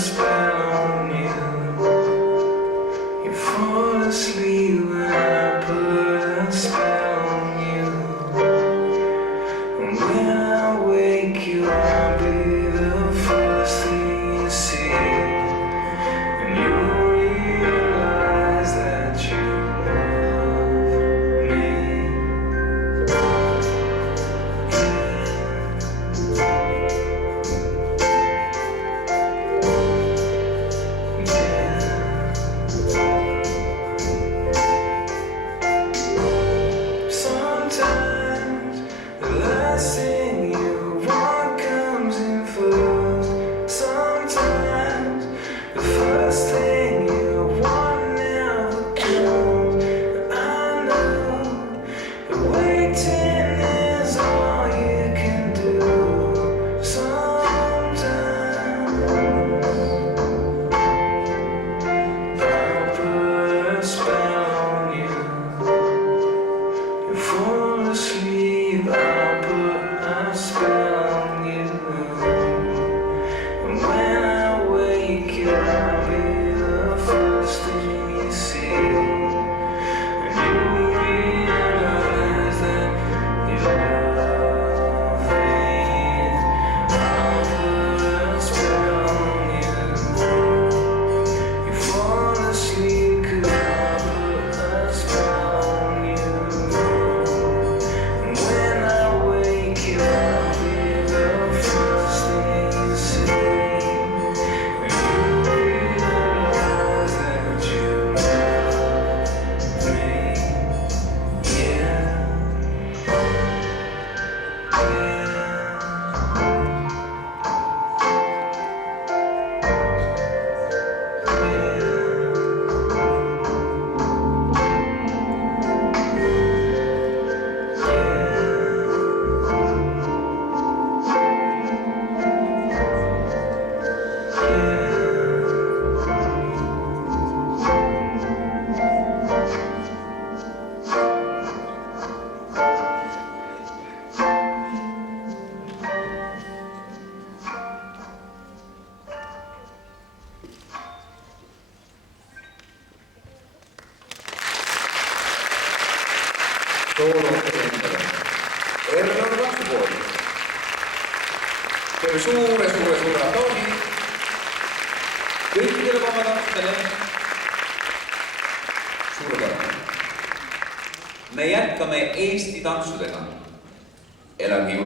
spell on you. You fall asleep when I put a spell on you. And when I wake you, I'll be the first thing you see. And you'll realize that you love me. Sometimes the last thing you want comes in first. Sometimes the first thing you want never comes. I know that waiting is all you can do. Sometimes I'll put a spell on you. You fall asleep, I'll put a spell on you. And when I wake you, I'll be the first thing you see. And you realize that you love me. I'll put a spell on you. You fall asleep 'cause I'll put a spell on you. When I wake you, I'll be the first thing you see. And you realize that you love me. Yeah. Erno Rappuoli teeb suure aplausi kõikidele vabatahtlastele. Suur tänu. Me jätkame Eesti tantsudega. Elage